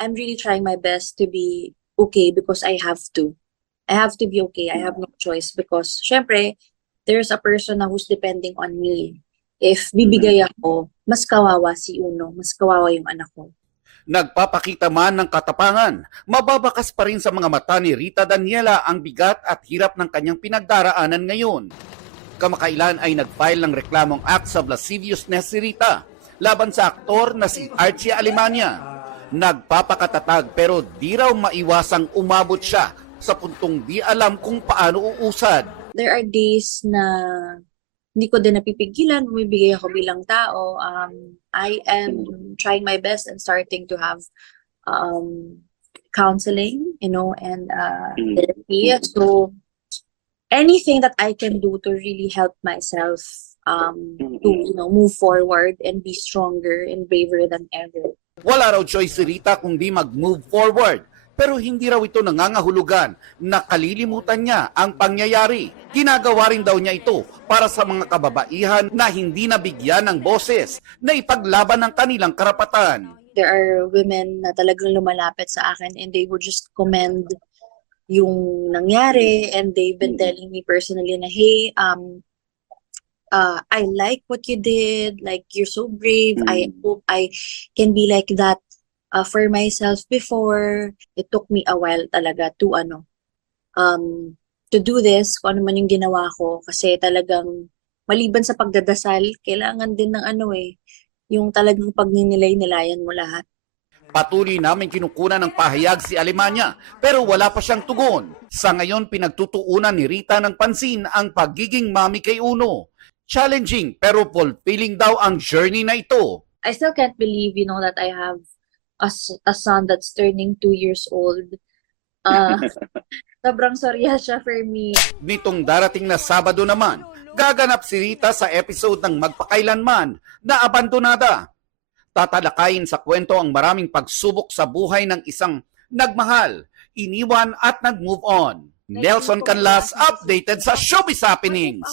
I'm really trying my best to be okay because I have to. I have to be okay. I have no choice because syempre, there's a person na who's depending on me. If bibigay ako, mas kawawa si Uno, mas kawawa yung anak ko. Nagpapakita man ng katapangan, mababakas pa rin sa mga mata ni Rita Daniela ang bigat at hirap ng kanyang pinagdaraanan ngayon. Kamakailan ay nag-file ng reklamong acts of lasciviousness si Rita laban sa aktor na si Archie Alemania. Nagpapakatatag pero di raw maiwasang umabot siya sa puntong di alam kung paano uusad. There are days na hindi ko din napipigilan, bumibigay ako bilang tao. I am trying my best and starting to have counseling, and therapy. So anything that I can do to really help myself to move forward and be stronger and braver than ever. Wala raw choice si Rita kundi mag-move forward. Pero hindi raw ito nangangahulugan na kalilimutan niya ang pangyayari. Ginagawa rin daw niya ito para sa mga kababaihan na hindi nabigyan ng boses na ipaglaban ang kanilang karapatan. There are women na talagang lumalapit sa akin and they would just commend yung nangyari and they've been telling me personally na, hey, I like what you did, like you're so brave. I hope I can be like that for myself before. It took me a while talaga to do this, kung ano man yung ginawa ko, kasi talagang maliban sa pagdadasal, kailangan din ng yung talagang pagninilay-nilayan mo lahat. Patuloy namin kinukunan ng pahayag si Alemania pero wala pa siyang tugon. Sa ngayon pinagtutuunan ni Rita ng pansin ang pagiging mami kay Uno. Challenging pero fulfilling daw ang journey na ito. I still can't believe, that I have a son that's turning 2 years old. Sobrang sorya siya for me. Nitong darating na Sabado naman, gaganap si Rita sa episode ng Magpakailanman na Abandonada. Tatalakayin sa kwento ang maraming pagsubok sa buhay ng isang nagmahal, iniwan at nag-move on. Nelson Canlas, updated sa Showbiz Happenings.